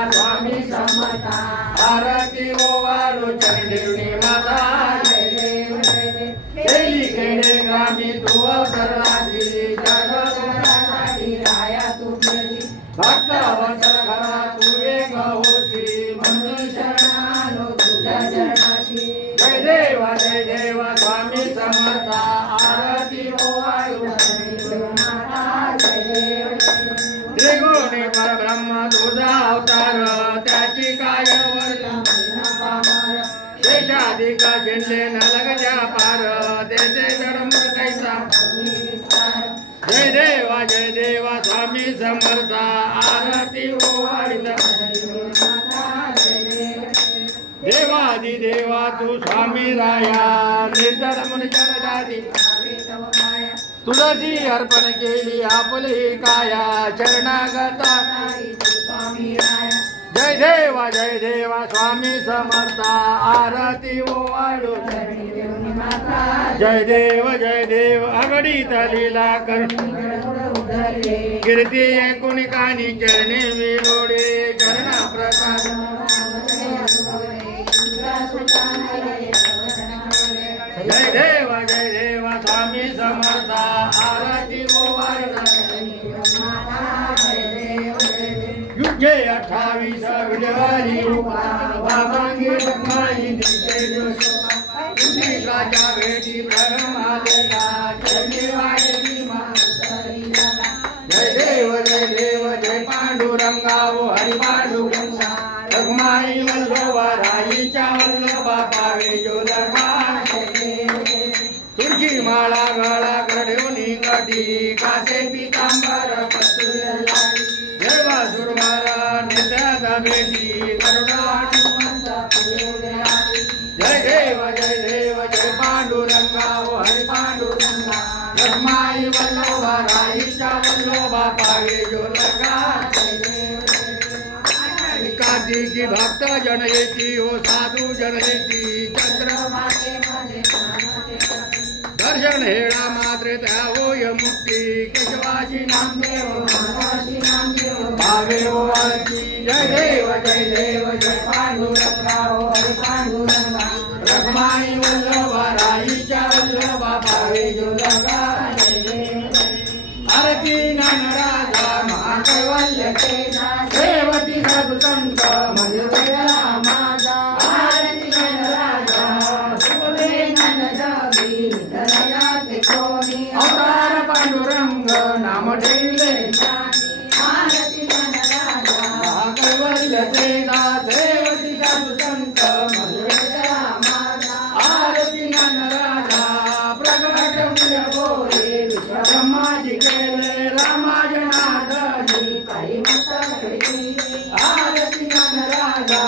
स्वामी समर्था आरती ओवाळू चरणी माता जय देव जय देव केली खेडे ग्रामी तू अवतरलासी जगसाठी राया तू केली भक्त वचन घरा तू एक होसी म्हणून शरणालो तुझ्या चरणाशी जय देव स्वामी समर्था आरती ओवाळू चरणी माता जय देव त्रिगुणी परब्रह्म तुझा अवतार त्याची काय वर्णन शेषाधिक झेंडे न लगजा पार तेथे जन्म कैसा जय देव स्वामी समर्था आरती ओवाळीत देवादी देवा तू स्वामी राया निर्जर मुनिजन जाती तुळसी अर्पण केली आपली काया चरणागता जय देवा स्वामी समर्था आरती ओवाळू जय देव अगणित लीला कर कीर्ती एकूण कानी चरणे विलोडे चरणा प्रसाद जय देव स्वामी समर्था आरती युगे 28 विडवारी बाबांगी रखमाई दिसे जोशो राजा भेटी ब्रह्मादेला चंदीवाडी मातरीला जय देव जय पांडुरंगा ओ हरि पांडुरंगा रखमाई वल्लभा राईच्या वल्लभा पावे जो दरबार तुझी माळा गळा गढवणी कटी कासे पितांबर कस्तुरी देवा सुरमारा नित्याचा भेटी करुणा जय देव जय पांडुरंगा ओ हरि पांडुरंगा रखमाई वल्लभा राईच्या वल्लभा पावे जो लगा कार्तिकी भक्त जन येती ओ साधू जन येती चंद्रमा दर्शन हेळा मात्र त्या होय मुक्ती केशवाची नामदेव भावे ओवाळती जय देव जय पांडुरंगा ओ हरि पांडुरंगा रखमाई वल्लभा राईच्या वल्लभा भावे जो लगा आरती ज्ञानराजा महाकैवल्य सेवती साधू संत मंदिर माझा आरती ज्ञानराजा अवतार पांडुरंग नाम ठेवले आरती ज्ञानराजा महाकैवल्य सेवती साधू संत मंदिर माझा आरती ज्ञानराजा प्रगट बोले विश्वब्रह्माजी केले रामाजनादनी काही मस्तक आरती ज्ञानराजा